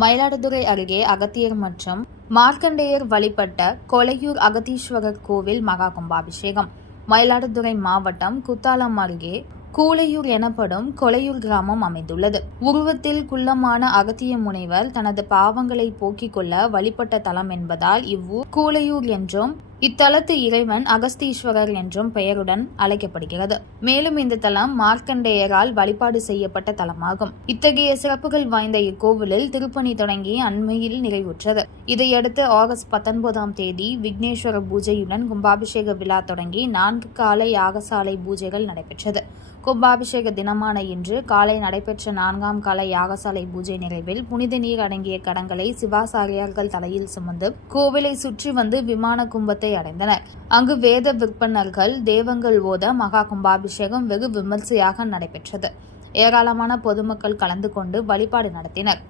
மயிலாடுதுறை அருகே அகத்தியர் மற்றும் மார்க்கண்டேயர் வழிபட்ட கொலையூர் அகத்தீஸ்வரர் கோவில் மகா கும்பாபிஷேகம் மயிலாடுதுறை மாவட்டம் குத்தாலம் அருகே கூலையூர் எனப்படும் கொலையூர் கிராமம் அமைந்துள்ளது. உருவத்தில் குள்ளமான அகத்திய முனைவர் தனது பாவங்களை போக்கிக் கொள்ள வழிபட்ட தலம் என்பதால் இவ்வூர் கூலையூர் என்றும் இத்தலத்து இறைவன் அகஸ்தீஸ்வரர் என்றும் பெயருடன் அழைக்கப்படுகிறது. மேலும் இந்த தலம் மார்க்கண்டேயரால் வழிபாடு செய்யப்பட்ட தலமாகும். இத்தகைய சிறப்புகள் வாய்ந்த இக்கோவிலில் திருப்பணி தொடங்கி அண்மையில் நிறைவுற்றது. இதையடுத்து ஆகஸ்ட் பத்தொன்பதாம் தேதி விக்னேஸ்வர பூஜையுடன் கும்பாபிஷேக விழா தொடங்கி நான்கு காலை யாகசாலை பூஜைகள் நடைபெற்றது. கும்பாபிஷேக தினமான இன்று காலை நடைபெற்ற நான்காம் கால யாகசாலை பூஜை நிறைவில் புனித நீர் அடங்கிய கடங்களை சிவாசாரியார்கள் தலையில் சுமந்து கோவிலை சுற்றி வந்து விமான கும்பத்தை அடைந்தனர் அங்கு வேத விற்பனர்கள் தேவங்கள் ஓத மகா கும்பாபிஷேகம் வெகு விமர்சையாக நடைபெற்றது. ஏராளமான பொதுமக்கள் கலந்து கொண்டு வழிபாடு நடத்தினர்.